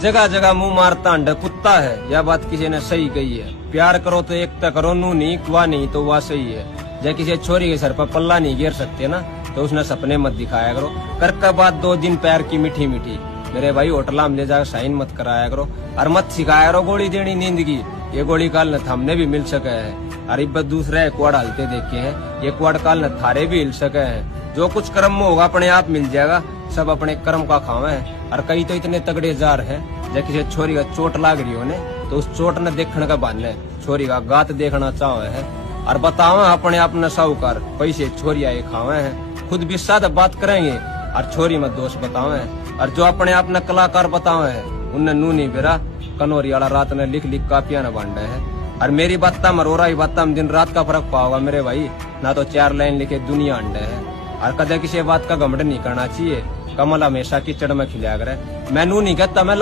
जगह जगह मुंह मारता अंडा कुत्ता है, यह बात किसी ने सही कही है। प्यार करो तो एक तक करो, नू नहीं कुआ नहीं तो वह सही है। जब किसी छोरी के सर पर पल्ला नहीं गिर सकते ना, तो उसने सपने मत दिखाया करो। कर का बात 2 दिन पैर की मीठी मीठी, मेरे भाई होटल में ले जाकर साइन मत कराया करो। और मत सिखाया करो गोली देनी नींद की, ये गोली काल न हमने भी मिल सके है। और इब्बत दूसरे क्वाड हलते देखे हैं, ये क्वाड काल न थारे भी हिल सके हैं। जो कुछ कर्म में होगा अपने आप मिल जाएगा, सब अपने कर्म का खावे है। और कई तो इतने तगड़े जार है, जब किसी छोरी का चोट लाग रही हो ने, तो उस चोट न देखने का बहाने छोरी का गात देखना चाहे है। और बतावे अपने आप न साहूकार पैसे छोरिया ये खावे हैं, खुद भी सादा बात करेंगे और छोरी में दोष बतावे। और जो अपने आप न कलाकार बतावे है, उनने नू नहीं बेरा कनौरी वाला रात ने लिख लिख कापियां न बांटे है। और मेरी बात में रोरा ही बात में दिन रात का फर्क पाओगा मेरे भाई, ना तो 4 लाइन लिखे दुनिया अंडे है। और कदे किसी बात का घमंड नहीं करना चाहिए, कमल हमेशा कीचड़ में खिला करे। मैं नू नहीं कहता, मैं